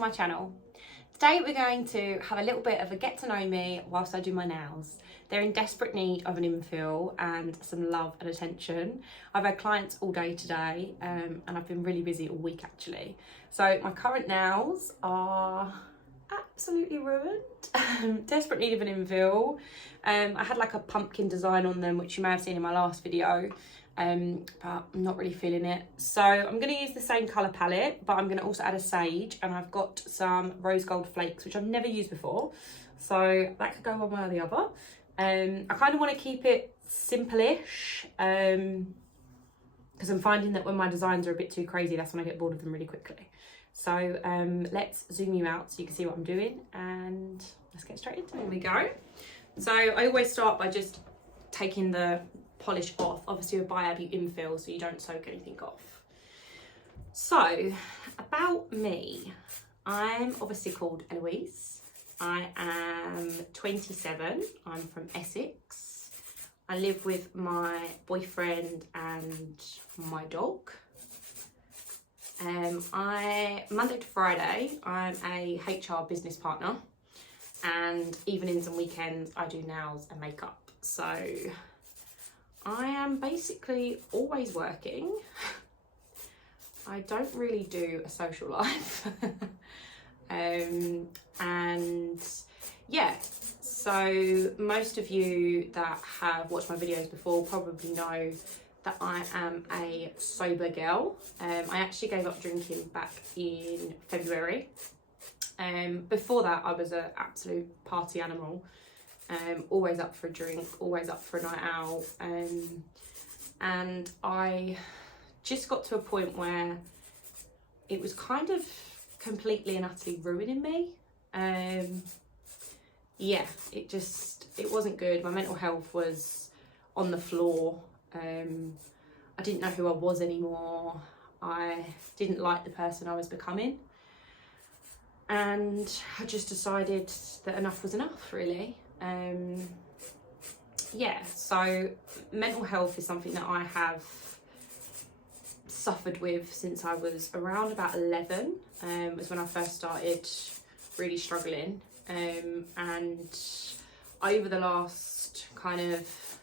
to my channel. Today we're going to have a little bit of a get to know me whilst I do my nails. They're in desperate need of an infill and some love and attention. I've had clients all day today and I've been really busy all week actually. So my current nails are absolutely ruined. Desperate need of an infill. I had like a pumpkin design on them, which you may have seen in my last video. But I'm not really feeling it. So I'm going to use the same colour palette, but I'm going to also add a sage, and I've got some rose gold flakes, which I've never used before. So that could go one way or the other. I kind of want to keep it simple-ish, because I'm finding that when my designs are a bit too crazy, that's when I get bored of them really quickly. So let's zoom you out so you can see what I'm doing, and let's get straight into it. Here we go. So I always start by just taking the polish off. Obviously with BIAB you infill so you don't soak anything off. So about me, I'm obviously called Eloise. I am 27, I'm from Essex. I live with my boyfriend and my dog. Monday to Friday, I'm a HR business partner, and evenings and weekends I do nails and makeup. So I am basically always working. I don't really do a social life. And yeah, so most of you that have watched my videos before probably know that I am a sober girl. I actually gave up drinking back in February. Before that I was an absolute party animal. Always up for a drink, always up for a night out, and I just got to a point where it was kind of completely and utterly ruining me. Yeah, it wasn't good. My mental health was on the floor. I didn't know who I was anymore. I didn't like the person I was becoming, and I just decided that enough was enough, really. Yeah, so mental health is something that I have suffered with since I was around about 11. Was when I first started really struggling, and over the last kind of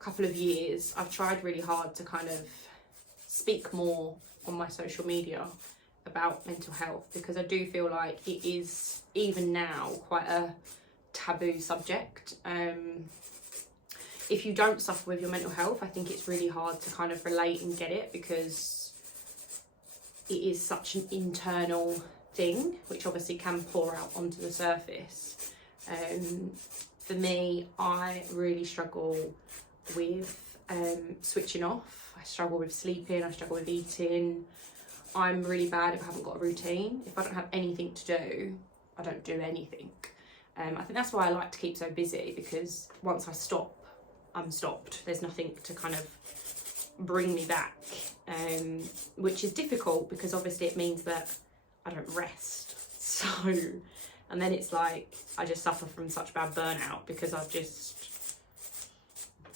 couple of years I've tried really hard to kind of speak more on my social media about mental health, because I do feel like it is even now quite a taboo subject. If you don't suffer with your mental health, I think it's really hard to kind of relate and get it, because it is such an internal thing which obviously can pour out onto the surface. For me, I really struggle with switching off. I struggle with sleeping, I struggle with eating. I'm really bad if I haven't got a routine. If I don't have anything to do, I don't do anything. I think that's why I like to keep so busy, because once I stop, I'm stopped. There's nothing to kind of bring me back, which is difficult because obviously it means that I don't rest. So, and then it's like I just suffer from such bad burnout because I've just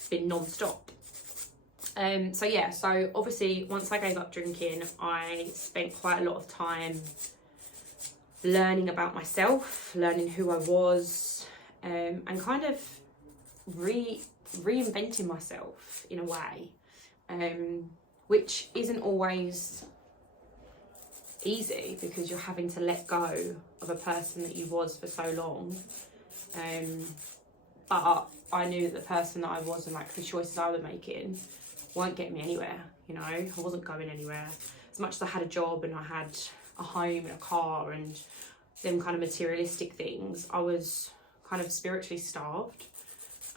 been non-stop. So yeah, so obviously once I gave up drinking, I spent quite a lot of time learning about myself, learning who I was, and kind of reinventing myself in a way, which isn't always easy, because you're having to let go of a person that you was for so long. But I knew that the person that I was and like the choices I was making weren't getting me anywhere, you know. I wasn't going anywhere. As much as I had a job and I had a home and a car and them kind of materialistic things, I was kind of spiritually starved,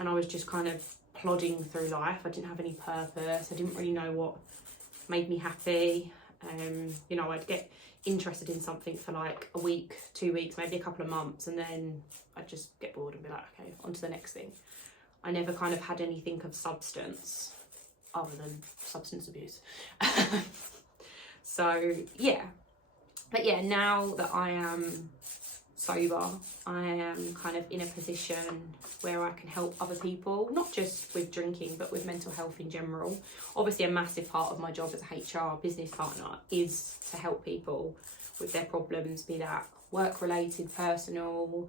and I was just kind of plodding through life. I didn't have any purpose. I didn't really know what made me happy. You know, I'd get interested in something for like a week, 2 weeks, maybe a couple of months, and then I'd just get bored and be like, okay, on to the next thing. I never kind of had anything of substance other than substance abuse. So yeah, but yeah, now that I am sober, I am kind of in a position where I can help other people, not just with drinking but with mental health in general. Obviously a massive part of my job as a HR business partner is to help people with their problems, be that work-related, personal,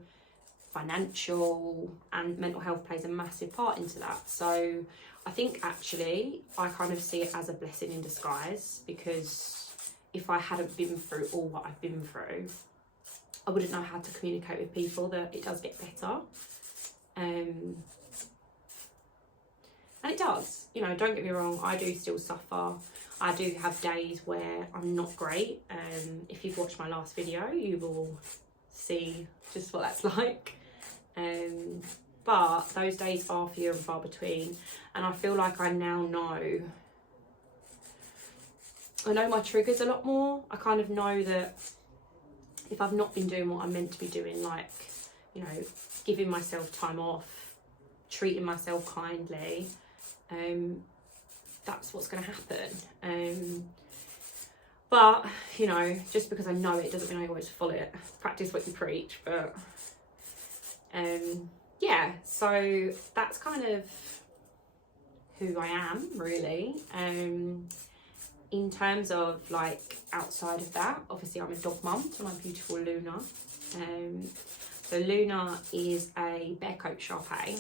financial, and mental health plays a massive part into that. So I think actually I kind of see it as a blessing in disguise, because if I hadn't been through all what I've been through, I wouldn't know how to communicate with people that it does get better. And it does, you know, don't get me wrong, I do still suffer. I do have days where I'm not great. If you've watched my last video, you will see just what that's like. But those days are few and far between, and I feel like I now know my triggers a lot more. I kind of know that if I've not been doing what I'm meant to be doing, like, you know, giving myself time off, treating myself kindly, that's what's going to happen. But, you know, just because I know it doesn't mean I always follow it. Practice what you preach. But yeah, so that's kind of who I am, really. In terms of, like, outside of that, obviously I'm a dog mum to my beautiful Luna. So Luna is a bear coat Shar-Pei.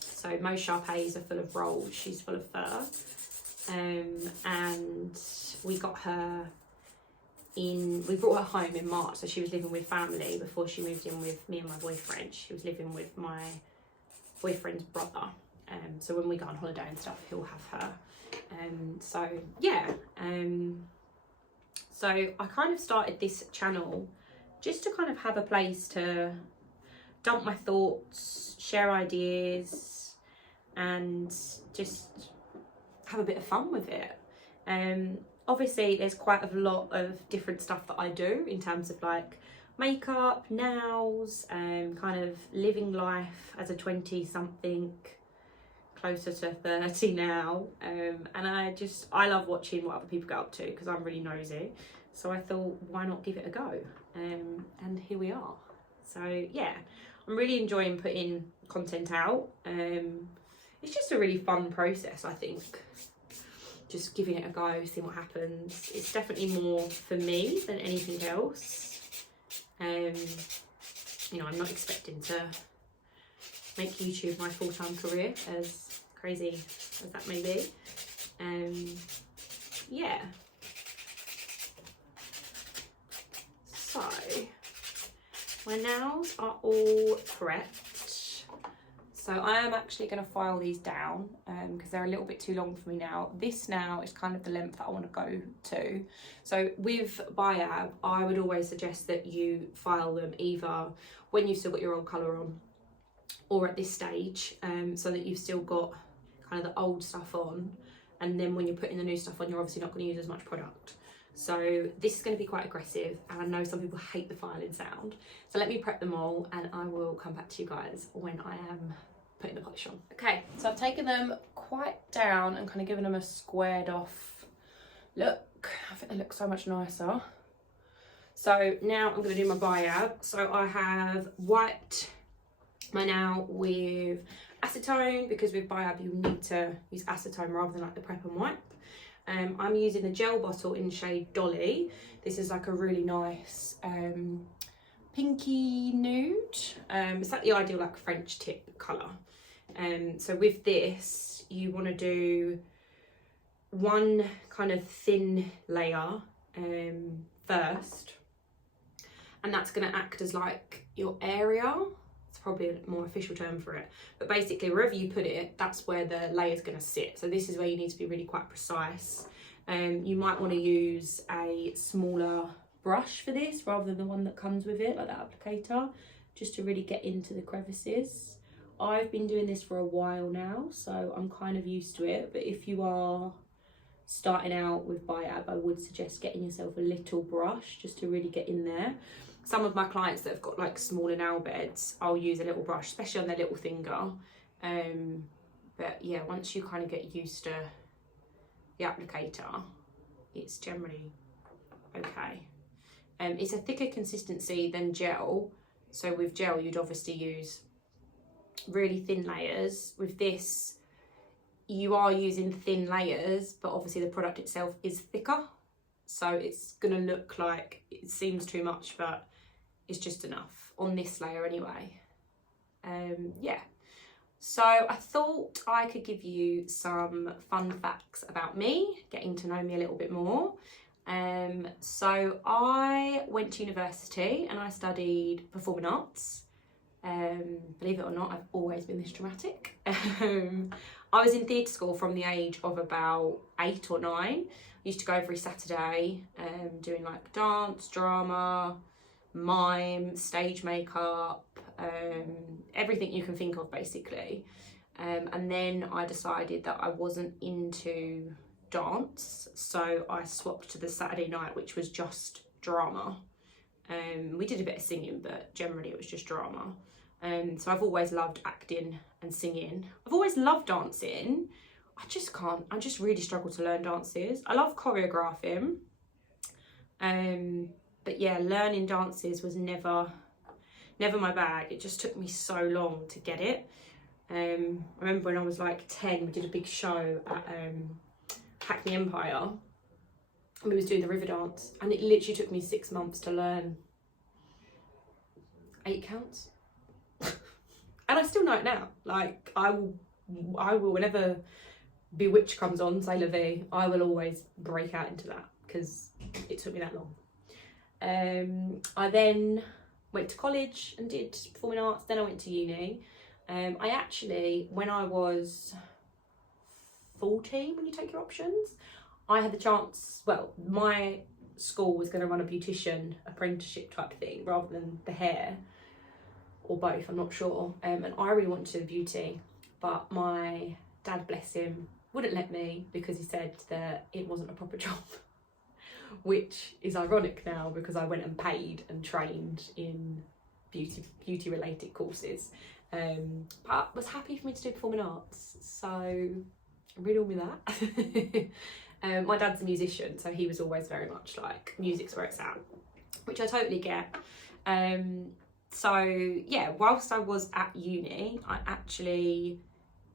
So most Shar-Peis are full of rolls, she's full of fur. And we brought her home in March, so she was living with family before she moved in with me and my boyfriend. She was living with my boyfriend's brother. So when we go on holiday and stuff, he'll have her. So yeah, so I kind of started this channel just to kind of have a place to dump my thoughts, share ideas, and just have a bit of fun with it. Obviously there's quite a lot of different stuff that I do in terms of, like, makeup, nails, kind of living life as a 20-something, closer to 30 now. And I love watching what other people get up to, because I'm really nosy. So I thought, why not give it a go? And here we are. So yeah, I'm really enjoying putting content out. It's just a really fun process, I think. Just giving it a go, seeing what happens. It's definitely more for me than anything else. You know, I'm not expecting to make YouTube my full-time career, as crazy as that may be. Yeah. So my nails are all prepped. So I am actually going to file these down because they're a little bit too long for me now. This now is kind of the length that I want to go to. So with BIAB, I would always suggest that you file them either when you've still got your old colour on, or at this stage, so that you've still got kind of the old stuff on, and then when you're putting the new stuff on, you're obviously not going to use as much product. So this is going to be quite aggressive, and I know some people hate the filing sound. So let me prep them all, and I will come back to you guys when I am putting the polish on. Okay, so I've taken them quite down and kind of given them a squared off look. I think they look so much nicer. So now I'm going to do my BIAB. So I have wiped my nail with acetone, because with BIAB you need to use acetone rather than like the prep and wipe. I'm using the gel bottle in shade Dolly. This is like a really nice pinky nude. It's like the ideal like French tip colour. So with this you want to do one kind of thin layer first, and that's going to act as like your area. It's probably a more official term for it, but basically wherever you put it, that's where the layer is going to sit. So this is where you need to be really quite precise. You might want to use a smaller brush for this rather than the one that comes with it, like the applicator, just to really get into the crevices. I've been doing this for a while now, so I'm kind of used to it, but if you are starting out with BIAB, I would suggest getting yourself a little brush just to really get in there. Some of my clients that have got like smaller nail beds, I'll use a little brush, especially on their little finger. But yeah, once you kind of get used to the applicator, it's generally okay. It's a thicker consistency than gel. So with gel, you'd obviously use really thin layers. With this, you are using thin layers, but obviously the product itself is thicker. so it's gonna look like it seems too much, but it's just enough on this layer anyway. Yeah, so I thought I could give you some fun facts about me, getting to know me a little bit more. So I went to university and I studied performing arts. Believe it or not, I've always been this dramatic. I was in theatre school from the age of about 8 or 9. I used to go every Saturday, doing like dance, drama, mime, stage makeup, everything you can think of basically. And then I decided that I wasn't into dance, so I swapped to the Saturday night, which was just drama. We did a bit of singing, but generally it was just drama. So I've always loved acting and singing. I've always loved dancing. I just really struggle to learn dances. I love choreographing. But yeah, learning dances was never my bag. It just took me so long to get it. I remember when I was like 10, we did a big show at Hackney Empire. And we was doing the river dance, and it literally took me 6 months to learn 8 counts. And I still know it now. Like I will whenever Bewitched comes on, Say La Vie, I will always break out into that because it took me that long. I then went to college and did performing arts. Then I went to uni. I actually, when I was 14, when you take your options, I had the chance, well, my school was going to run a beautician apprenticeship type thing rather than the hair, or both, I'm not sure. And I really wanted to do beauty, but my dad, bless him, wouldn't let me because he said that it wasn't a proper job, which is ironic now because I went and paid and trained in beauty related courses, but was happy for me to do performing arts, so riddle me that. My dad's a musician, so he was always very much like music's where it's at, which I totally get. So yeah, whilst I was at uni, I actually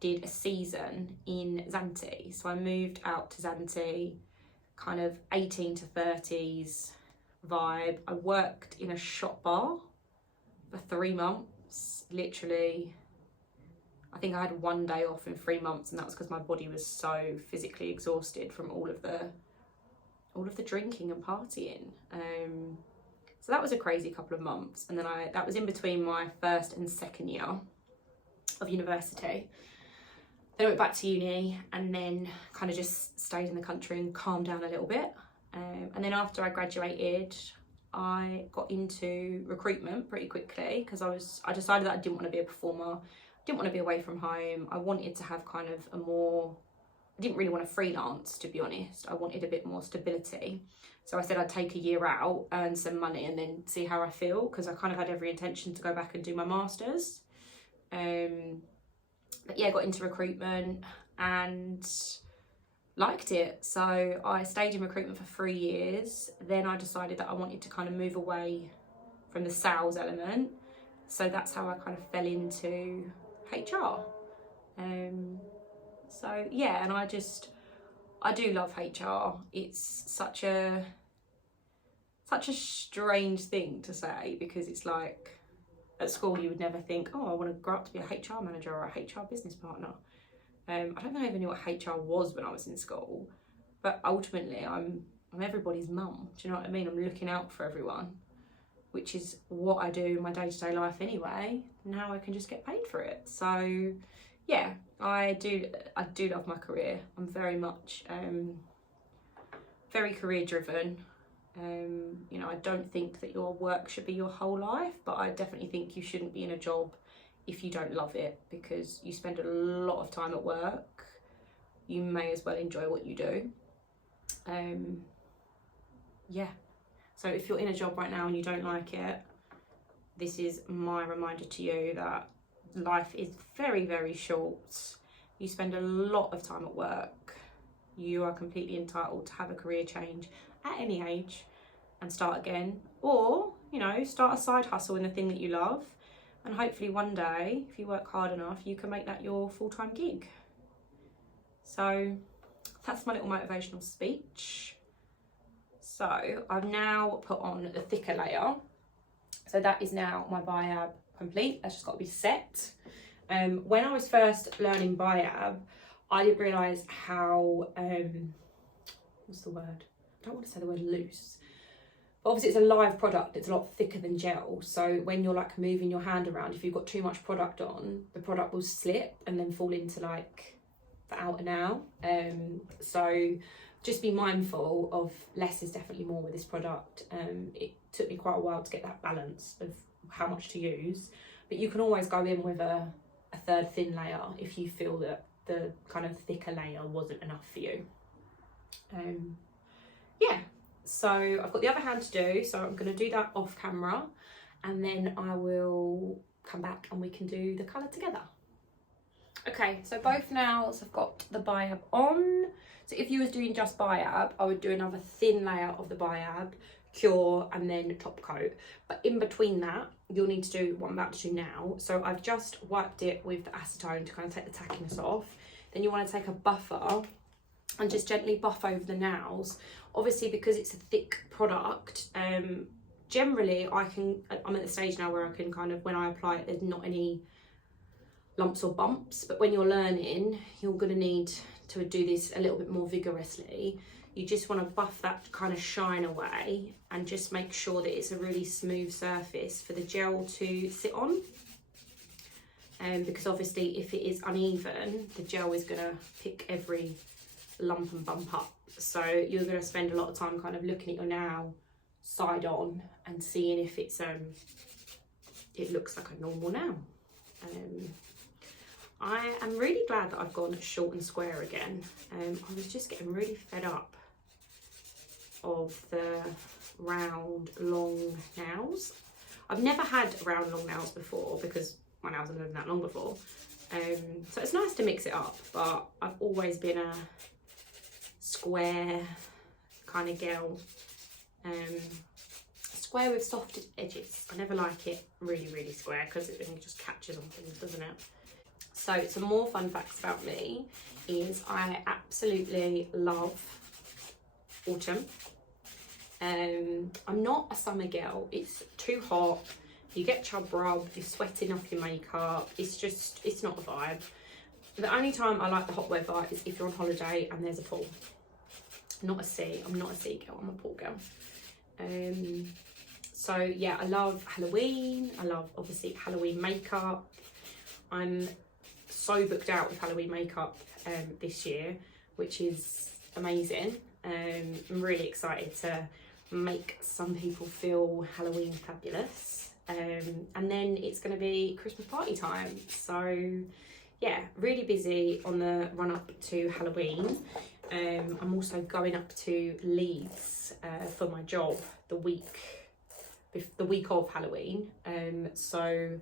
did a season in Zante. So I moved out to Zante, kind of 18 to 30s vibe. I worked in a shop bar for 3 months, literally. I think I had 1 day off in 3 months, and that was because my body was so physically exhausted from all of the drinking and partying. So that was a crazy couple of months, and then that was in between my first and second year of university. Then I went back to uni and then kind of just stayed in the country and calmed down a little bit. And then after I graduated, I got into recruitment pretty quickly because I decided that I didn't want to be a performer, didn't want to be away from home. I wanted to have kind of I didn't really want to freelance, to be honest. I wanted a bit more stability. So I said I'd take a year out, earn some money, and then see how I feel, because I kind of had every intention to go back and do my masters. But yeah, got into recruitment and liked it. So I stayed in recruitment for 3 years. Then I decided that I wanted to kind of move away from the sales element. So that's how I kind of fell into HR. So yeah, and I do love HR. It's such a strange thing to say, because it's like at school you would never think, oh, I want to grow up to be a HR manager or a HR business partner. I don't know even know what HR was when I was in school, but ultimately I'm everybody's mum. Do you know what I mean? I'm looking out for everyone, which is what I do in my day-to-day life anyway. Now I can just get paid for it. So yeah, I do love my career. I'm very much very career driven. You know, I don't think that your work should be your whole life, but I definitely think you shouldn't be in a job if you don't love it, because you spend a lot of time at work. You may as well enjoy what you do. Yeah, so if you're in a job right now and you don't like it, this is my reminder to you that life is very, very short. You spend a lot of time at work. You are completely entitled to have a career change at any age and start again, or, you know, start a side hustle in the thing that you love, and hopefully one day, if you work hard enough, you can make that your full-time gig. So that's my little motivational speech. So I've now put on the thicker layer. So that is now my BIAB complete. That's just got to be set. When I was first learning BIAB, I didn't realise how, what's the word? I don't want to say the word loose. But obviously it's a live product, it's a lot thicker than gel. So when you're like moving your hand around, if you've got too much product on, the product will slip and then fall into like the Autumnal. So just be mindful of less is definitely more with this product. It took me quite a while to get that balance of how much to use, but you can always go in with a third thin layer if you feel that the kind of thicker layer wasn't enough for you. Yeah, so I've got the other hand to do, so I'm going to do that off camera, and then I will come back and we can do the colour together. Okay, so both nails have got the BIAB on. So if you was doing just BIAB, I would do another thin layer of the BIAB, cure, and then top coat. But in between that, you'll need to do what I'm about to do now. So I've just wiped it with the acetone to kind of take the tackiness off. Then you want to take a buffer and just gently buff over the nails. Obviously, because it's a thick product, generally I'm at the stage now where I can kind of, when I apply it, there's not any lumps or bumps, but when you're learning, you're going to need to do this a little bit more vigorously. You just want to buff that kind of shine away and just make sure that it's a really smooth surface for the gel to sit on. Because obviously if it is uneven, the gel is going to pick every lump and bump up. So you're going to spend a lot of time kind of looking at your nail side on and seeing if it's it looks like a normal nail. I am really glad that I've gone short and square again. I was just getting really fed up of the round long nails. I've never had round long nails before because my nails haven't been that long before. So it's nice to mix it up, but I've always been a square kind of girl. Square with soft edges. I never like it really square because it just catches on things, doesn't it? So some more fun facts about me is I absolutely love autumn. I'm not a summer girl. It's too hot. You get chub rub, you're sweating off your makeup. It's not a vibe. The only time I like the hot weather is if you're on holiday and there's a pool. Not a sea. I'm not a sea girl. I'm a pool girl. So yeah, I love Halloween. I love obviously Halloween makeup. I'm so booked out with Halloween makeup this year, which is amazing. I'm really excited to make some people feel Halloween fabulous. And then it's going to be Christmas party time. So yeah, really busy on the run up to Halloween. I'm also going up to Leeds for my job the week of Halloween. So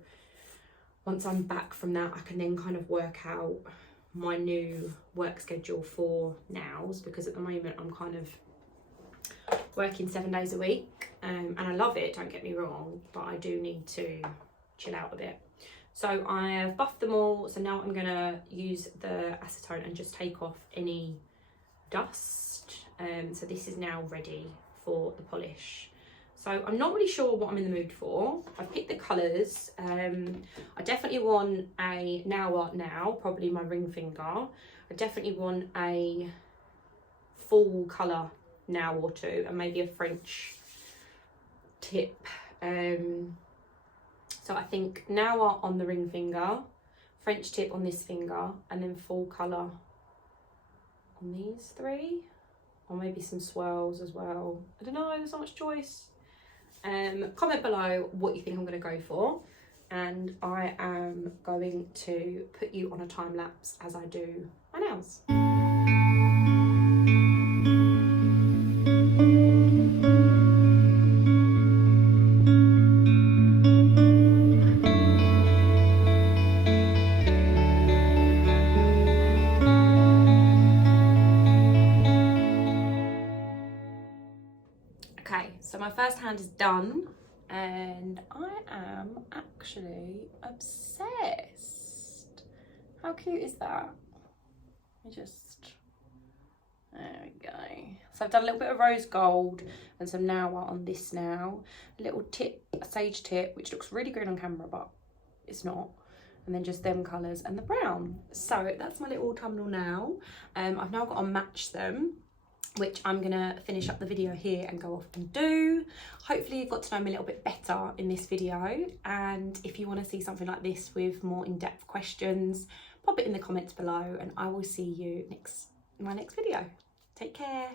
once I'm back from that, I can then kind of work out my new work schedule for nails, because at the moment I'm kind of working 7 days a week, and I love it, don't get me wrong, but I do need to chill out a bit. So I have buffed them all, so now I'm going to use the acetone and just take off any dust. So this is now ready for the polish. So I'm not really sure what I'm in the mood for. I picked the colours. I definitely want a nail art now, probably my ring finger. I definitely want a full colour nail or two, and maybe a French tip. So I think nail art on the ring finger, French tip on this finger, and then full colour on these three. Or maybe some swirls as well. I don't know, there's not much choice. Comment below what you think I'm going to go for, and I am going to put you on a time lapse as I do my nails. Okay, so my first hand is done, and I am actually obsessed. How cute is that? There we go. So I've done a little bit of rose gold and some nail art on this now. A little tip, a sage tip, which looks really green on camera, but it's not. And then just them colours and the brown. So that's my little autumnal now. I've now got to match them, which I'm gonna finish up the video here and go off and do. Hopefully you've got to know me a little bit better in this video. And if you want to see something like this with more in-depth questions, pop it in the comments below and I will see you in my next video. Take care.